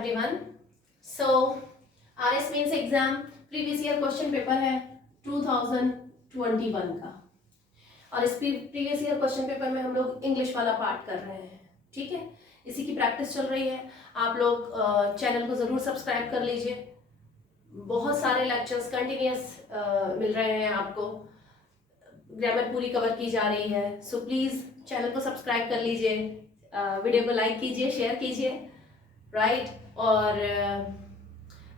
everyone. So RS mains exam previous year question paper है 2021 का, और इस प्रीवियस ईयर क्वेश्चन पेपर में हम लोग इंग्लिश वाला पार्ट कर रहे हैं. ठीक है, इसी की प्रैक्टिस चल रही है. आप लोग चैनल को ज़रूर सब्सक्राइब कर लीजिए. बहुत सारे लेक्चर्स कंटिन्यूस मिल रहे हैं आपको. ग्रामर पूरी कवर की जा रही है. सो प्लीज़ चैनल को सब्सक्राइब कर लीजिए, वीडियो को लाइक कीजिए, शेयर कीजिए, राइट. और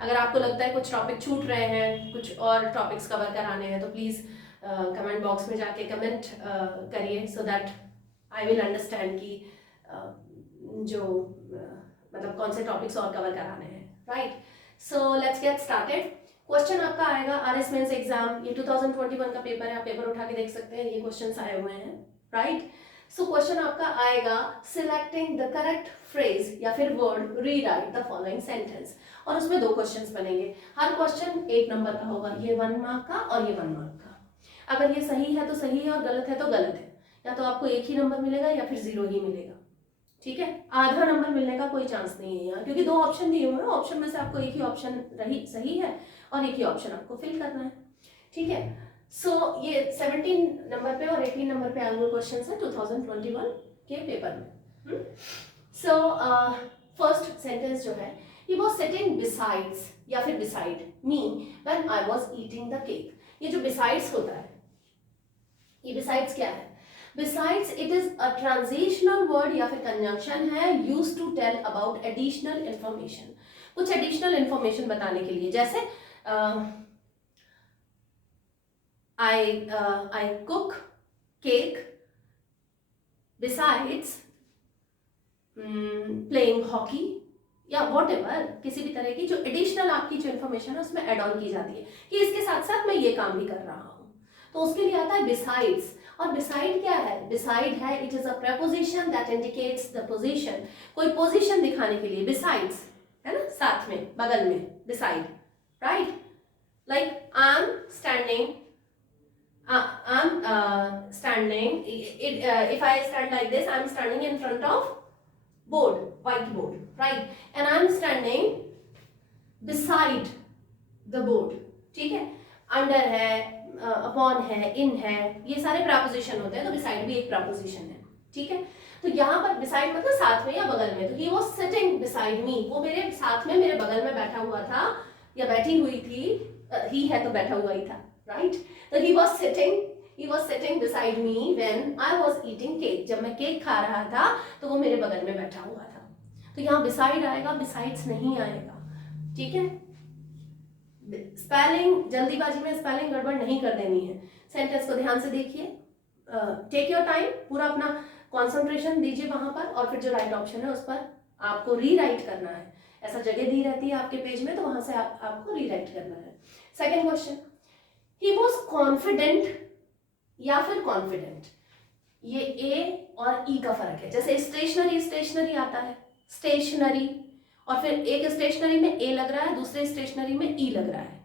अगर आपको लगता है कुछ टॉपिक छूट रहे हैं, कुछ और टॉपिक्स कवर कराने हैं, तो प्लीज़ कमेंट बॉक्स में जाके कमेंट करिए, so that I will understand कि जो मतलब कौन से टॉपिक्स और कवर कराने हैं, right. So let's get started. Question आपका आएगा आरएस मेंस एग्जाम, ये 2021 का पेपर है, आप पेपर उठा के देख सकते हैं. ये क्वेश्चंस आए हुए हैं, राइट. सो क्वेश्चन आपका आएगा सिलेक्टिंग द करेक्ट फ्रेज या फिर word, rewrite the following sentence. और उसमें दो क्वेश्चंस बनेंगे. हर क्वेश्चन 1 नंबर का होगा, ये 1 मार्क का और ये 1 मार्क का. अगर ये सही है तो सही है और गलत है तो गलत है. या तो आपको 1 ही नंबर मिलेगा या फिर 0 ही मिलेगा. ठीक है, आधा नंबर मिलने का कोई चांस नहीं है यहाँ, क्योंकि 2 ऑप्शन दिए हुए हैं. ऑप्शन में से आपको एक ही ऑप्शन सही है और एक ही ऑप्शन आपको फिल करना है. ठीक है. सो ये 17 नंबर पे और 18 नंबर पे एनुअल क्वेश्चंस है 2021 के पेपर में. सो फर्स्ट सेंटेंस जो है, ही वाज सिटिंग बिसाइड्स या फिर beside me when I was eating the cake. ये जो बिसाइड्स होता है, ये बिसाइड्स क्या है? Besides it is a transitional word या फिर कंजंक्शन है used to tell about additional information. कुछ एडिशनल इंफॉर्मेशन बताने के लिए, जैसे I cook cake besides playing hockey या whatever, किसी भी तरह की जो एडिशनल आपकी जो इन्फॉर्मेशन है उसमें एड ऑन की जाती है कि इसके साथ साथ मैं ये काम भी कर रहा हूँ, तो उसके लिए आता है बिसाइड्स. और बिसाइड क्या है? बिसाइड है, it is a preposition that indicates the position. कोई पोजीशन दिखाने के लिए बिसाइड्स है ना, साथ में, बगल में, beside, right. Like I am standing, I'm standing. If I stand like this, I'm standing in front of board, whiteboard, right? And I'm standing beside the board. ठीक है. Under है, upon है, in है, ये सारे preposition होते हैं, तो beside भी एक preposition है. ठीक है. तो यहाँ पर beside मतलब साथ में या बगल में. तो he was sitting beside me. वो मेरे साथ में, मेरे बगल में बैठा हुआ था या बैठी हुई थी. he है तो बैठा हुआ ही था, right? So he was sitting beside me when I was eating cake. जब मैं केक खा रहा था तो वो मेरे बगल में बैठा हुआ था. तो यहाँ beside आएगा, besides नहीं आएगा. ठीक है. स्पेलिंग, जल्दीबाजी में स्पेलिंग गड़बड़ नहीं कर देनी है. सेंटेंस को ध्यान से देखिए, टेक योर टाइम, पूरा अपना कंसंट्रेशन दीजिए वहां पर, और फिर जो राइट ऑप्शन है उस पर आपको रीराइट करना है. ऐसा जगह दी रहती है आपके पेज में, तो वहां से आपको रीराइट करना है. Second question, he was confident या फिर कॉन्फिडेंट. ये ए और ई का फर्क है. जैसे स्टेशनरी आता है, स्टेशनरी, और फिर एक स्टेशनरी में ए लग रहा है, दूसरे स्टेशनरी में ई लग रहा है.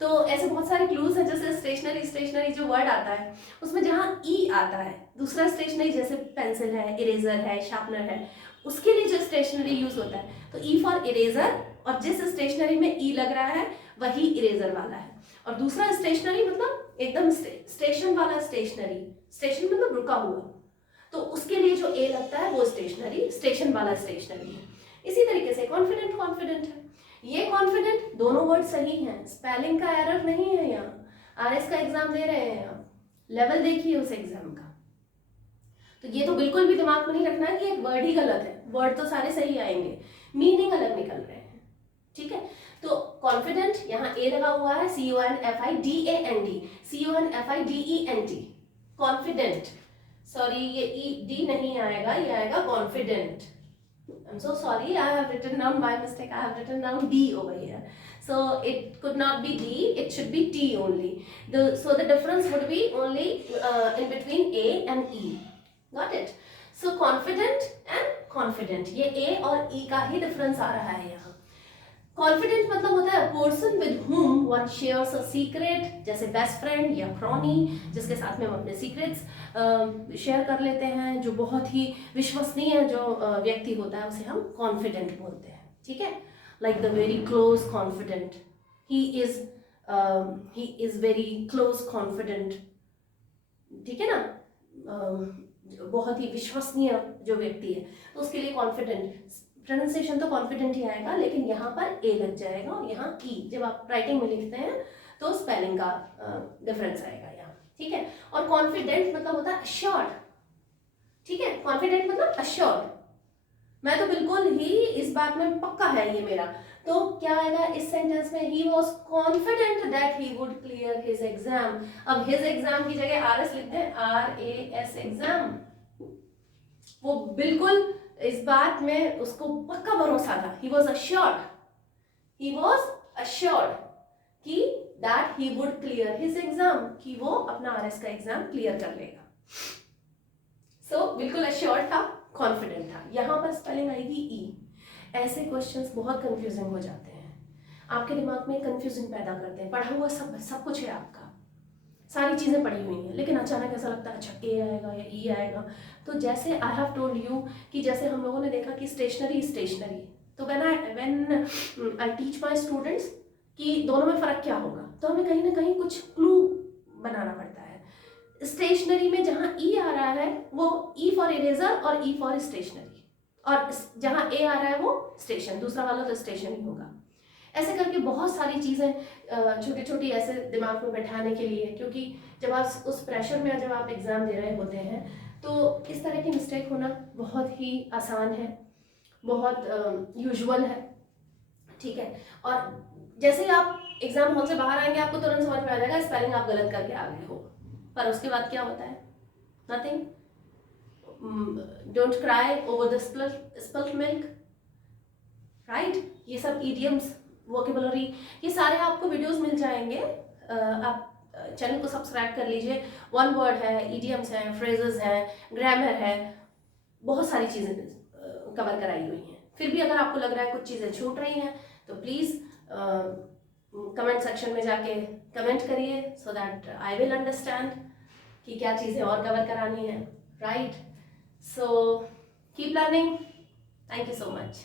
तो ऐसे बहुत सारे क्लूज हैं. जैसे स्टेशनरी जो वर्ड आता है उसमें जहाँ ई आता है, दूसरा स्टेशनरी जैसे पेंसिल है, इरेजर है, शार्पनर है, उसके लिए जो स्टेशनरी यूज होता है, तो ई फॉर इरेजर, और जिस स्टेशनरी में ई लग रहा है वही इरेजर वाला है. और दूसरा स्टेशनरी मतलब एकदम स्टेशन वाला स्टेशनरी, स्टेशन मतलब रुका हुआ, तो उसके लिए जो ए लगता है वो स्टेशनरी, स्टेशन वाला स्टेशनरी है. इसी तरीके से कॉन्फिडेंट है. ये कॉन्फिडेंट, दोनों वर्ड सही हैं, स्पेलिंग का एरर नहीं है. यहाँ आरएस का एग्जाम दे रहे हैं आप, लेवल देखिए उस एग्जाम का. तो ये तो बिल्कुल भी दिमाग में नहीं रखना है कि एक वर्ड ही गलत है. वर्ड तो सारे सही आएंगे, मीनिंग अलग निकल रहे हैं. ठीक है. तो कॉन्फिडेंट, यहाँ ए लगा हुआ है, CONFIDENT, CONFIDENT, कॉन्फिडेंट. सॉरी, ये ई डी नहीं आएगा, ये आएगा confident. I'm so sorry, I have written down by mistake, I have written down D over here. So it could not be D, it should be T only. So the difference would be only in between A and E. Got it? So confident and confident, ये A और E का ही difference आ रहा है यहाँ. Confident मतलब होता है person with whom one shares a secret, जैसे बेस्ट फ्रेंड या क्रॉनी, जिसके साथ में हम अपने सीक्रेट्स शेयर कर लेते हैं, जो बहुत ही विश्वसनीय जो व्यक्ति होता है उसे हम कॉन्फिडेंट बोलते हैं. ठीक है, like the very close confident, he is very close confident, ठीक है ना, बहुत ही विश्वसनीय जो व्यक्ति है, तो उसके लिए कॉन्फिडेंट, प्रोनाउंसिएशन तो कॉन्फिडेंट ही आएगा, लेकिन यहाँ पर ए लग जाएगा और यहाँ ई, जब आप राइटिंग में लिखते हैं तो स्पेलिंग का डिफरेंस आएगा यहाँ, ठीक है। और कॉन्फिडेंट मतलब होता है अश्योर्ड, ठीक है, कॉन्फिडेंट मतलब अश्योर्ड, मैं तो बिल्कुल ही इस बात में पक्का है ये मेरा, तो क्या आएगा इस सेंटेंस में, he was confident that he would clear his exam. अब हिज एग्जाम की जगह आर एस लिखते हैं, RAS एग्जाम, वो बिल्कुल इस बात में उसको पक्का भरोसा था, ही वॉज अश्योर्ड कि that he would clear his exam, कि वो अपना RS का एग्जाम क्लियर कर लेगा। सो बिल्कुल अश्योर्ड था, कॉन्फिडेंट था। यहाँ पर स्पेलिंग आएगी ई। ऐसे क्वेश्चंस बहुत कंफ्यूजिंग हो जाते हैं, आपके दिमाग में कंफ्यूजन पैदा करते हैं, पढ़ा हुआ सब कुछ है आपका, सारी चीज़ें पढ़ी हुई हैं, लेकिन अचानक ऐसा लगता है अच्छा ए आएगा या ई आएगा। तो जैसे आई हैव टोल्ड यू कि जैसे हम लोगों ने देखा कि स्टेशनरी, तो when I teach my students कि दोनों में फ़र्क क्या होगा, तो हमें कहीं ना कहीं कुछ क्लू बनाना पड़ता है। स्टेशनरी में जहाँ ई आ रहा है वो ई फॉर इरेजर और ई फॉर स्टेशनरी, और जहाँ ए आ रहा है वो स्टेशन, दूसरा वाला तो स्टेशन ही होगा। ऐसे करके बहुत सारी चीज़ें छोटी छोटी ऐसे दिमाग में बैठाने के लिए, क्योंकि जब आप उस प्रेशर में जब आप एग्ज़ाम दे रहे होते हैं तो इस तरह की मिस्टेक होना बहुत ही आसान है, बहुत यूजुअल है, ठीक है। और जैसे ही आप एग्ज़ाम हॉल से बाहर आएंगे आपको तुरंत समझ में आ जाएगा स्पेलिंग आप गलत करके आ गए हो, पर उसके बाद क्या होता है, nothing, don't cry over the spilled milk, right. ये सब ईडियम्स, वोकेबुलरी, ये सारे आपको वीडियोस मिल जाएंगे, आप चैनल को सब्सक्राइब कर लीजिए। वन वर्ड है, ईडियम्स हैं, फ्रेजेस हैं, ग्रामर है, बहुत सारी चीज़ें कवर कराई हुई हैं। फिर भी अगर आपको लग रहा है कुछ चीज़ें छूट रही हैं तो प्लीज़ कमेंट सेक्शन में जाके कमेंट करिए, so that I will understand कि क्या चीज़ें और कवर करानी है, right. So keep learning, thank you so much.